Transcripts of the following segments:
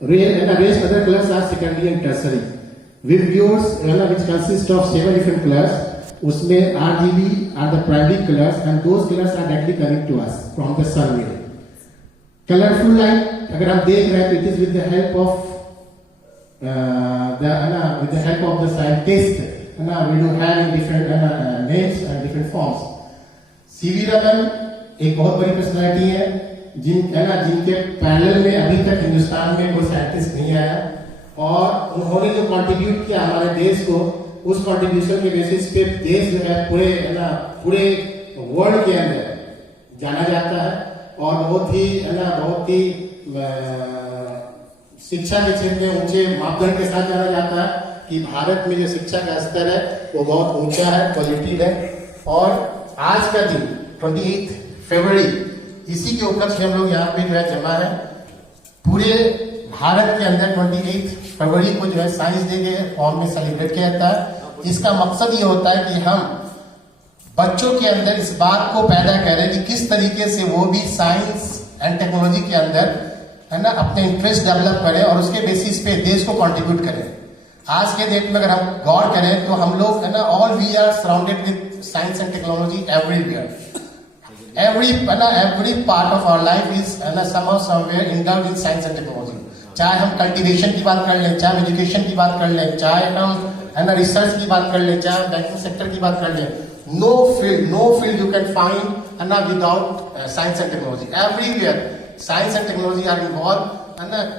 And rest other classes are secondary and tertiary. With yours, which consist of 7 different classes, उसमें RGB are the primary colors and those colors are directly coming to us from the sun ray. Colorful light, अगर हम देख रहे हैं तो it is with the help of the scientist, we do have in different names and different forms. C.V. Raman एक बहुत बड़ी personality है जिनके पैनल में अभी तक हिंदुस्तान में कोई साइंटिस्ट नहीं आया और उन्होंने जो कंट्रीब्यूट किया हमारे देश को, उस कंट्रीब्यूशन के बेसिस पे देश जो है पूरे वर्ल्ड के अंदर जाना जाता है और बहुत ही शिक्षा के क्षेत्र में ऊंचे मापदंड के साथ जाना जाता है कि भारत में जो शिक्षा का स्तर है वो बहुत ऊंचा है, क्वालिटी है। और आज का दिन 28 फरवरी, इसी के उपलक्ष्य हम लोग यहाँ पे जो है जमा है। पूरे भारत के अंदर 28 फरवरी को जो है साइंस डे के फॉर्म में सेलिब्रेट किया जाता है। इसका मकसद ये होता है कि हम बच्चों के अंदर इस बात को पैदा करें कि किस तरीके से वो भी साइंस एंड टेक्नोलॉजी के अंदर अपने इंटरेस्ट डेवलप करें और उसके बेसिस पे देश को कंट्रीब्यूट करें। आज के डेट में अगर हम गौर करें तो हम लोग all we are surrounded with science and technology everywhere. every part of our life is somehow somewhere indulged in science and technology. चाहे हम कल्टीवेशन की बात कर लें, चाहे एजुकेशन की बात कर लें, चाहे हम रिसर्च की बात कर लें, चाहे बैंकिंग सेक्टर की बात कर लें, no field you can find without science and technology. Everywhere science and technology are involved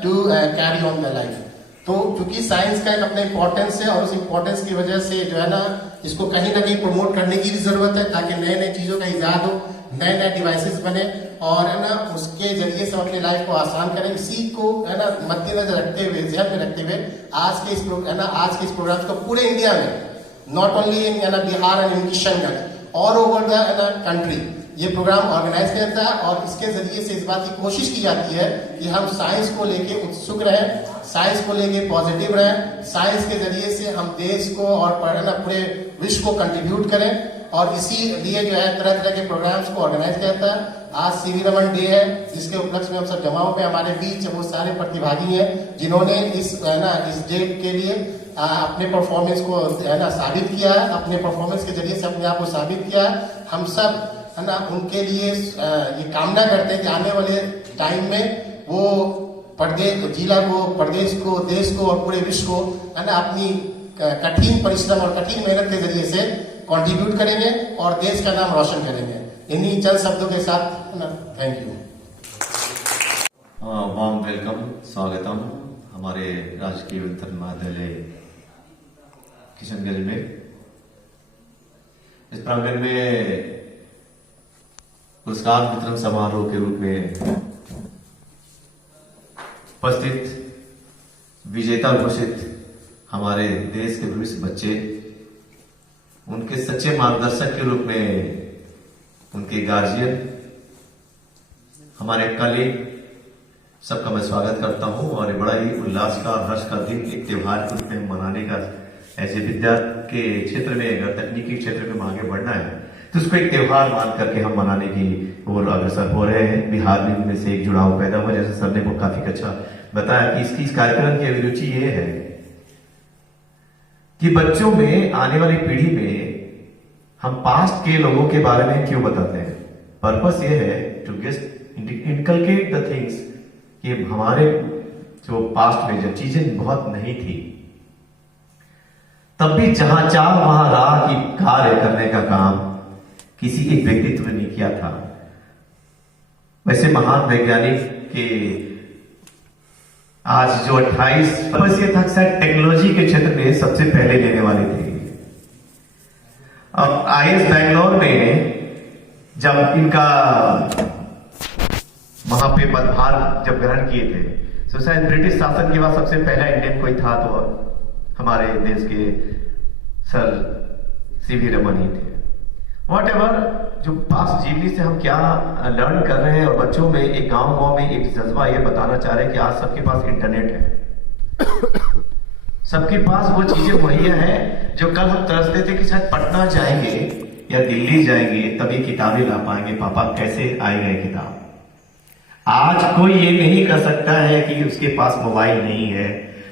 to carry on their life. तो क्योंकि साइंस का एक अपना इंपॉर्टेंस है और उस इंपॉर्टेंस की वजह से जो है इसको कहीं ना कहीं प्रमोट करने की भी जरूरत है ताकि नए नए चीजों का इजाद हो, नए नए डिवाइसेस बने और उसके जरिए से अपनी लाइफ को आसान करें। इसी को मद्देनजर रखते हुए, ध्यान में रखते हुए आज के इस प्रोग्राम को पूरे इंडिया में, not only in Bihar and in Kishanganj, all over the country ये प्रोग्राम ऑर्गेनाइज किया जाता है और इसके जरिए से इस बात की कोशिश की जाती है कि हम साइंस को लेके उत्सुक रहें, साइंस को लेके पॉजिटिव रहें, साइंस के जरिए से हम देश को और पूरे विश्व को कंट्रीब्यूट करें और इसीलिए जो है तरह तरह के प्रोग्राम्स को ऑर्गेनाइज किया जाता है। आज सीवी रमन डे है जिसके उपलक्ष्य में हम सब जमाओं पे हमारे बीच वो सारे प्रतिभागी हैं जिन्होंने इस डेट के लिए अपने परफॉर्मेंस को साबित किया है, अपने परफॉर्मेंस के जरिए से अपने आप को साबित किया। हम सब उनके लिए ये कामना करते हैं कि आने वाले टाइम में वो जिला को, प्रदेश को, देश को और पूरे विश्व को अपनी कठिन परिश्रम और कठिन मेहनत के जरिए से कंट्रीब्यूट करेंगे और देश का नाम रोशन करेंगे। इन्हीं चंद शब्दों के साथ थैंक यू। वार्म वेलकम, स्वागतम हमारे राजकीय उच्चतर महाविद्यालय किशनगंज में। इस प्रांगण में पुरस्कार वितरण समारोह के रूप में उपस्थित विजेता घोषित हमारे देश के भविष्य बच्चे, उनके सच्चे मार्गदर्शक के रूप में उनके गार्जियन, हमारे कलीग, सबका मैं स्वागत करता हूं। और बड़ा ही उल्लास का, हर्ष का दिन एक त्योहार के रूप में मनाने का, ऐसे विद्या के क्षेत्र में अगर तकनीकी क्षेत्र में आगे बढ़ना है तो उसको एक त्योहार मान करके हम मनाने की ओर अग्रसर हो रहे हैं। बिहार में इनमें से एक जुड़ाव पैदा हुआ, जैसे सर ने वो काफी अच्छा बताया कि इसकी इस कार्यक्रम की अभिरुचि ये है कि बच्चों में, आने वाली पीढ़ी में हम पास्ट के लोगों के बारे में क्यों बताते हैं। पर्पस ये है टू इनकलकेट द थिंग्स कि हमारे जो पास्ट में जब चीजें बहुत नहीं थी तब भी जहां चाह वहां राह की कार्य करने का काम किसी एक व्यक्तित्व ने नहीं किया था। वैसे महान वैज्ञानिक के आज जो 28 बस ये था शायद टेक्नोलॉजी के क्षेत्र में सबसे पहले लेने वाले थे। अब आईएएस बैंगलोर में जब इनका वहां पे पदभार जब ग्रहण किए थे तो शायद ब्रिटिश शासन के बाद सबसे पहला इंडियन कोई था तो हमारे देश के सर सीवी रमन ही थे। वॉट एवर, जो पास्ट जीवनी से हम क्या लर्न कर रहे हैं और बच्चों में एक गांव में एक जज्बा ये बताना चाह रहे हैं कि आज सबके पास इंटरनेट है, सबके पास वो चीजें मुहैया है जो कल हम तरसते थे कि शायद पटना जाएंगे या दिल्ली जाएंगे तभी किताबें ला पाएंगे, पापा कैसे आएगा ये किताब। आज कोई ये नहीं कर सकता है कि उसके पास मोबाइल नहीं है,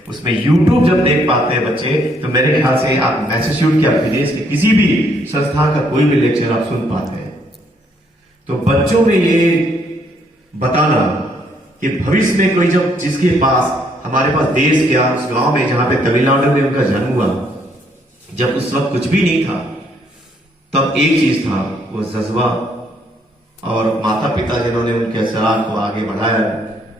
उसमें यूट्यूब जब देख पाते हैं बच्चे, तो मेरे ख्याल से आप मैसेच्यूट या विदेश के किसी भी संस्थान का कोई भी लेक्चर आप सुन पाते हैं। तो बच्चों में ये बताना कि भविष्य में कोई जब जिसके पास हमारे पास देश क्या उस गांव में जहां पे तमिलनाडु में उनका जन्म हुआ, जब उस वक्त कुछ भी नहीं था, तब एक चीज था, वो जज्बा और माता पिता जिन्होंने उनके सराग को आगे बढ़ाया।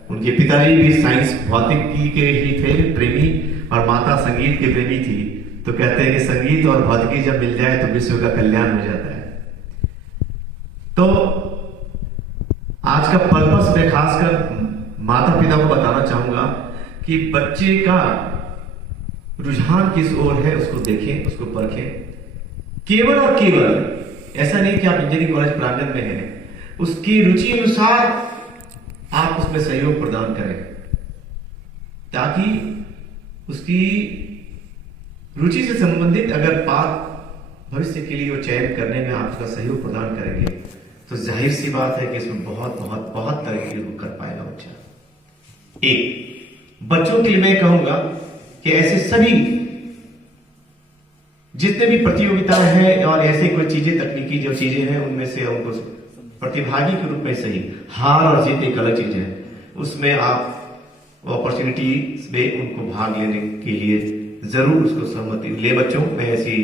उनके पिताजी भी साइंस भौतिकी के ही थे प्रेमी, और माता संगीत की प्रेमी थी। तो कहते हैं कि संगीत और भौतिकी जब मिल जाए तो विश्व का कल्याण हो जाता है। तो आज का पर्पस मैं खासकर माता पिता को बताना चाहूंगा कि बच्चे का रुझान किस ओर है उसको देखें, उसको परखें। केवल और केवल ऐसा नहीं कि आप इंजीनियरिंग कॉलेज प्रांगण में हैं, उसकी रुचि अनुसार आप उसमें सहयोग प्रदान करें, ताकि उसकी रुचि से संबंधित अगर बात भविष्य के लिए वो चयन करने में आप उसका सहयोग प्रदान करेंगे, तो जाहिर सी बात है कि इसमें बहुत बहुत बहुत तरक्की वो कर पाएगा बच्चा। एक बच्चों के लिए मैं कहूंगा कि ऐसे सभी जितने भी प्रतियोगिता है और ऐसे कोई चीजें तकनीकी जो चीजें हैं उनमें से उनको प्रतिभागी के रूप में सही, हार और जीत एक अलग चीज है, उसमें आप अपॉर्चुनिटीज में उनको भाग लेने के लिए जरूर उसको सहमति ले बच्चों, मैं ऐसी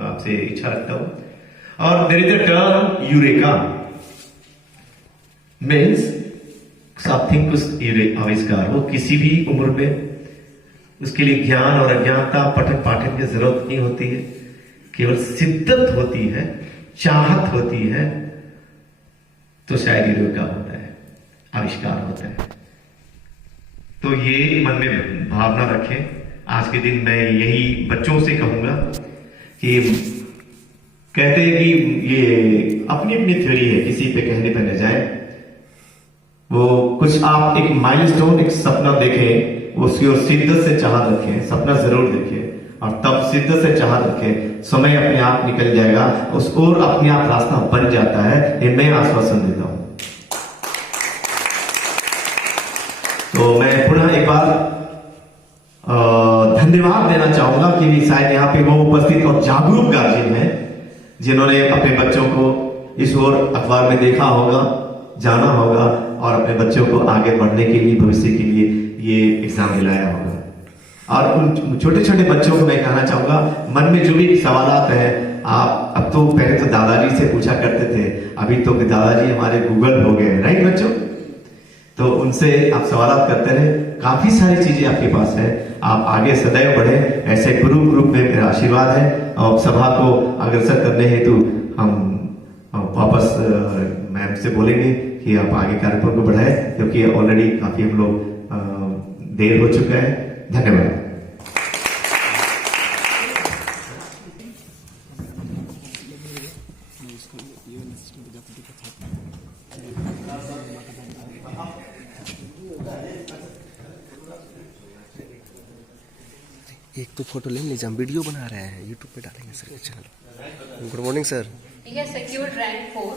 आपसे इच्छा रखता हूं। और there is a term eureka, means something, कुछ आविष्कार, वो किसी भी उम्र में उसके लिए ज्ञान और अज्ञानता पठन पाठन की जरूरत नहीं होती है, केवल शिद्दत होती है, चाहत होती है, तो शायद यूरेका होता है, आविष्कार होता है। तो ये मन में भावना रखें। आज के दिन मैं यही बच्चों से कहूंगा कि कहते हैं कि ये अपनी अपनी थ्योरी है, किसी पे कहने पर न जाए। वो कुछ आप एक माइलस्टोन, एक सपना देखें, उसकी ओर शिद्दत से चाहत रखें, सपना जरूर देखें और तब शिद्दत से चाहत रखें, समय अपने आप निकल जाएगा, उस ओर अपने आप रास्ता बन जाता है, ये मैं आश्वासन देता हूं। तो मैं पुनः एक बार धन्यवाद देना चाहूंगा कि शायद यहाँ पे वो उपस्थित और जागरूक गार्जियन हैं जिन्होंने अपने बच्चों को इस ओर अखबार में देखा होगा, जाना होगा और अपने बच्चों को आगे बढ़ने के लिए, भविष्य के लिए ये एग्जाम दिलाया होगा। और उन छोटे छोटे बच्चों को मैं कहना चाहूंगा, मन में जो भी सवालात हैं, आप अब तो पहले तो दादाजी से पूछा करते थे, अभी तो दादाजी हमारे गूगल हो गए, राइट बच्चों? तो उनसे आप सवालात करते रहे, काफी सारी चीजें आपके पास है, आप आगे सदैव बढ़े, ऐसे गुरु रूप में मेरा आशीर्वाद है। और सभा को अग्रसर करने हेतु हम वापस मैम से बोलेंगे कि आप आगे कार्यक्रम को बढ़ाएं, क्योंकि ऑलरेडी काफी हम लोग देर हो चुका है। धन्यवाद। एक तो फोटो ले लीजिए, हम वीडियो बना रहे हैं, यूट्यूब पे डालेंगे सर के channel. Good morning sir. He has secured rank 4.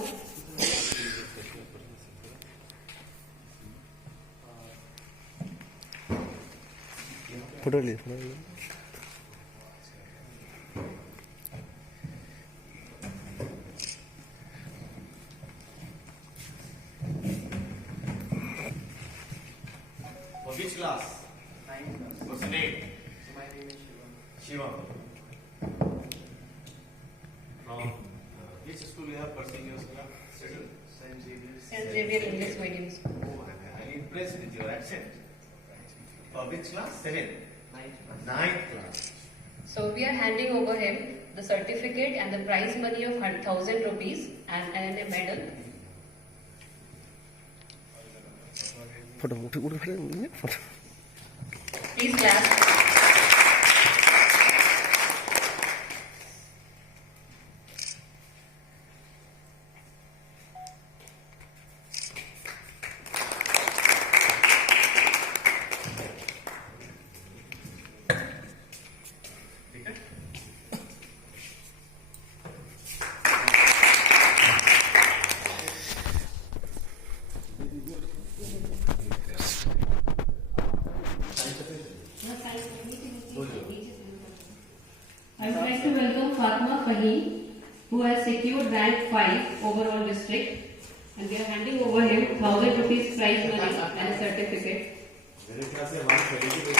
Photo लीजिए, फोटो लीजिए। Which class? 9th. What's your name? My name is Shiva. From which school you have pursued your study? St. Xavier's. St. Xavier English Medium School. Oh, I'm impressed with your accent. Which class? 7th. 9th class. So we are handing over him the certificate and the prize money of 1,000 rupees and a medal. Photo उठ उठ photo. Please clap. like to welcome Fatma Fahim, who has secured rank 5 overall district, and we are handing over him 1000 rupees prize money and a certificate. मेरे ख्याल से हमारी faculty को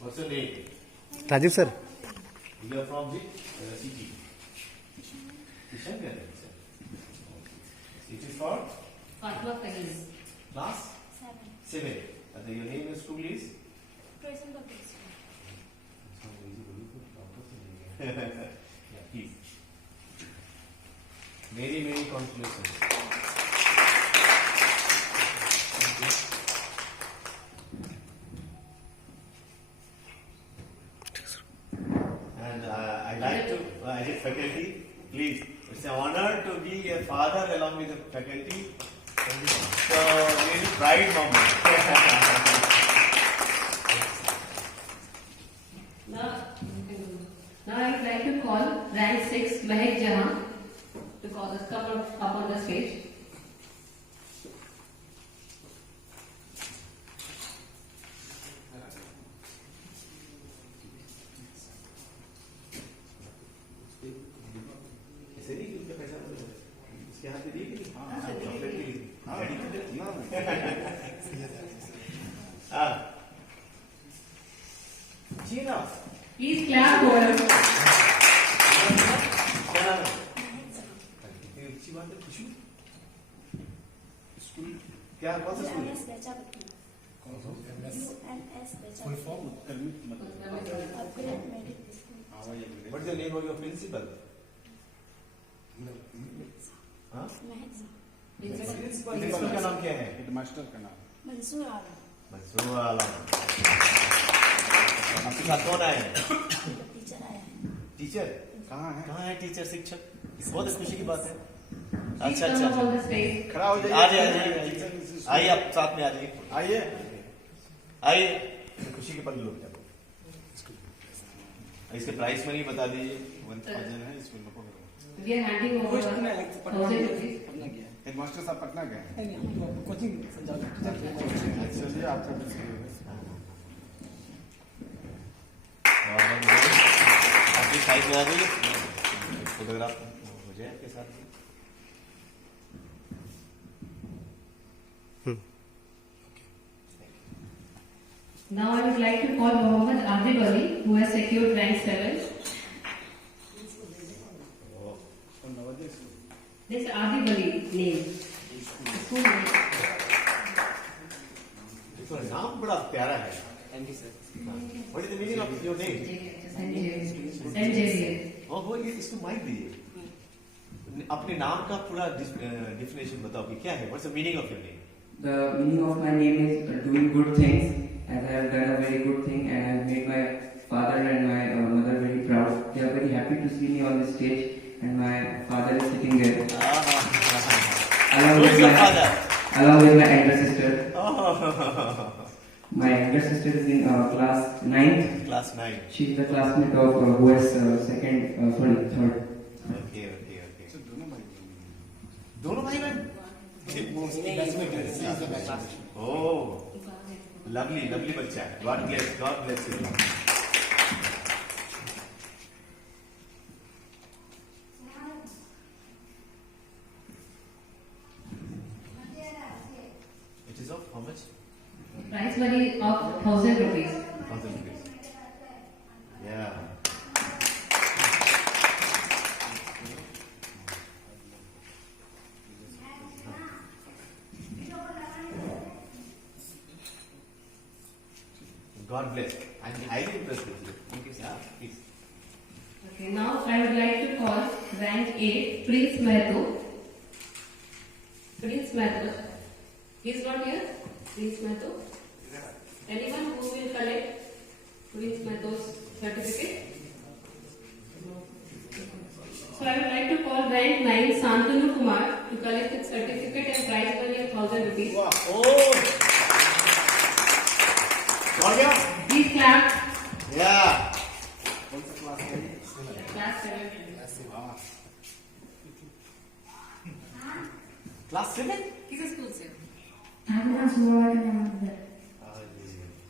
What's your name? Rajiv sir You are from the city. Kishan It is for Fatma Fahim. class 7. And your name is school is? Yeah, please. Many congratulations. And I like to, as a faculty, please, it's an honor to be a father along with the faculty. So, really pride moment. Now I would like to call rank 6 Mahek Jahan to come up on the stage. ऐसे नहीं कि उसका पैसा इसके हाथ में दिए कि चॉकलेट के लिए जी ना Please clap for him. क्या नाम है कितनी अच्छी बात है खुशबू स्कूल क्या कौन सा school full form what is the name of your principal हाँ प्रिंसिपल का नाम क्या है हेडमास्टर का नाम मंसूर आलम आपके साथ कौन आए टीचर कहाँ है टीचर शिक्षक बहुत खुशी की बात है Please अच्छा come अच्छा up on the अच्छा stage. खड़ा हो आ जाइए आइए आप साथ में आ जाइए आइए आइए खुशी के पल लोग इसके प्राइस मनी बता दीजिए 1000 है इसमें लोगों को We are handing over 1000 rupees. Headmaster साहब पटना गए चलिए आपका आपकी साइड में आ जाइए फोटोग्राफ हो जाए आपके साथ Now I would like to call Mohammed Adib Ali, who has secured rank 7. This is Adib Ali name. School name. इसका नाम बड़ा प्यारा है thank you sir what is the meaning of your name Saint Xavier. वो ये इसको mic दीजिए अपने नाम का पूरा डिफिनेशन बताओ कि क्या है what's the meaning of your name The meaning of my name is doing good things, and I have done a very good thing, and I have made my father and my mother very proud. They are very happy to see me on the stage, and my father is sitting there along with my elder sister. My younger sister is in class 9th. Class 9 She is the classmate of who is third. Okay दोनों भाई बहन ओह lovely बच्चा है God bless you it is of how much Prize money of 1000 rupees. 1000 rupees yeah God bless. I'm highly impressed with you. Thank you, sir. Please. Okay, now I would like to call rank 8 Prince Mehto. Prince Mehto. He is not here. Prince Mehto. Anyone who will collect Prince Mehto's certificate? So I would like to call rank 9 Santanu Kumar to collect his certificate and prize money of 1000 rupees. Wow. Oh. और क्या? Please clap. Yeah. Clap 7. Class 7? किस school से?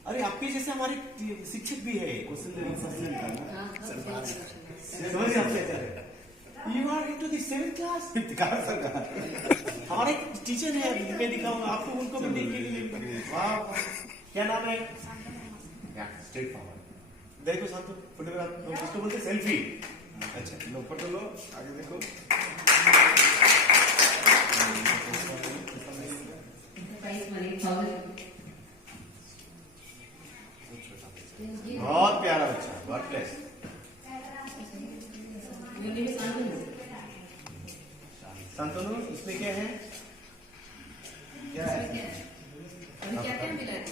अरे आपके जैसे हमारे शिक्षक भी है Kaushal you are into the 7th class. कहाँ सर कहाँ? हमारे टीचर है, मैं दिखाऊंगा आपको, उनको भी देखने के लिए। वाह, क्या नाम है? Straight forward. देखो शांतु, फोटोग्राफ इसको बोलते सेल्फी। अच्छा लो फोटो लो, आगे देखो। प्राइज मनी 1000 बहुत प्यारा बच्चा, गॉड ब्लेस। शांतनु, इसमें क्या है? क्या है? अभी क्या क्या मिला है?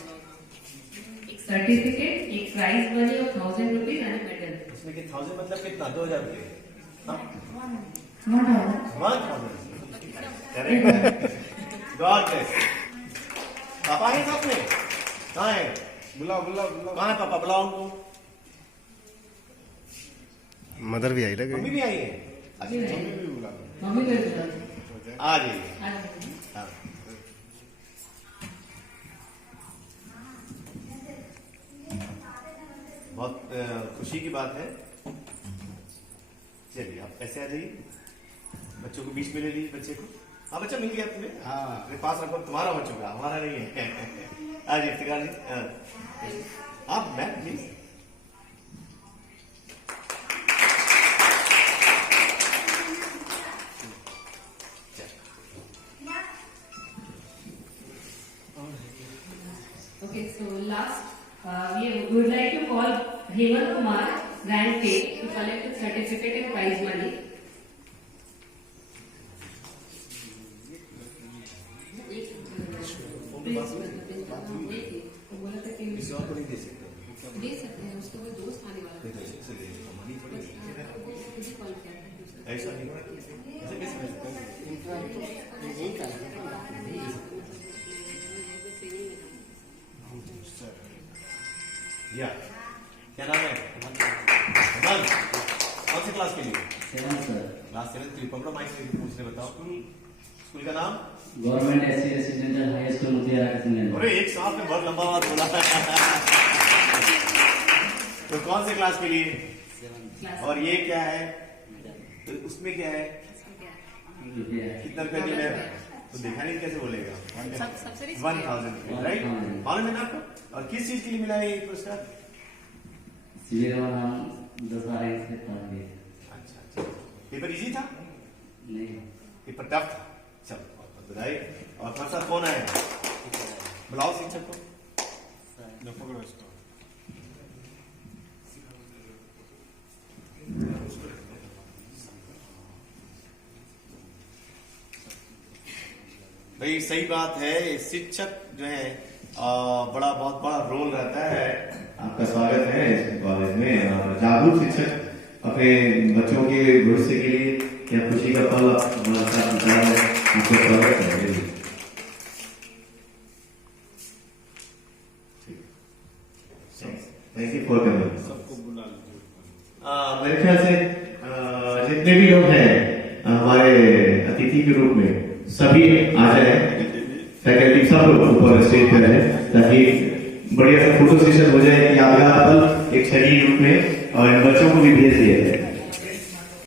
एक सर्टिफिकेट, एक प्राइज मनी और 1000 रुपीज एंड मेडल। इसमें कि 1000 मतलब कितना? 2000 रुपये। 1000। करेक्ट। God bless. पापा है साथ में? कहाँ है? बुलाओ बुलाओ बुलाओ। कहाँ है पापा? बुलाओ उनको। मदर भी आई लग मम्मी भी आई है? अच्छा, मम्मी भी बुला लो। मम्मी को बुला। आ जाइए। हाँ। बहुत खुशी की बात है। चलिए आप ऐसे आ जाइए, बच्चों को बीच में ले लीजिए बच्चे को। हाँ बच्चा मिल गया तुम्हें? हाँ। अपने पास रखो, तुम्हारा बच्चों का, हमारा नहीं है। आ जाइए इफ्तिकार जी। आप ma'am please. Okay, so last, we would like to call Hemant Kumar, rank 8, to collect the certificate and prize money. बोला था कि किसी और को नहीं दे सकते। दे सकते हैं, उसको कोई दोस्त आने वाला है। मनी थोड़ी मुझे कॉल किया था। ऐसा नहीं ऐसा कैसे कर सकते हैं? या क्या नाम है? हेमंत, कौन सी क्लास के लिए? 7 सर। क्लास 7 की। पकड़ो माइक से पूछने बताओ। स्कूल का नाम? Government SC residential high school Mutiyara Kishanganj. अरे एक साथ में बहुत लंबा बात बोला। तो कौन से क्लास के लिए? और ये क्या है? तो उसमें क्या है? कितना रुपया दिया है? तो देखा नहीं कैसे बोलेगा? 1000 राइट? मालूम है ना आपको? और किस चीज के लिए मिला है ये पुरस्कार? सिविल में हम 10 रैंक से पास हुए। अच्छा अच्छा। पेपर इजी था? नहीं, पेपर टफ था। चलो बहुत बहुत बधाई। और कौन सा फोन आया? बुलाओ शिक्षक को। लो पकड़ो इसको। भाई सही बात है, शिक्षक जो है बहुत बड़ा रोल रहता है। आपका स्वागत है इस कॉलेज में। जागरूक शिक्षक अपने बच्चों के भविष्य के लिए क्या खुशी का पल हमारे साथ बिताया है। आपको स्वागत है। Thank you for coming. सबको बुला लीजिए। मेरे ख्याल से जितने भी लोग हैं हमारे अतिथि के रूप में सभी आ जाए। फैकल्टी सब लोग ऊपर स्टेज पे रहे ताकि बढ़िया सा फोटो सेशन हो जाए, यादगार पल एक शरीर रूप में, और इन बच्चों को भी भेज दिया जाए।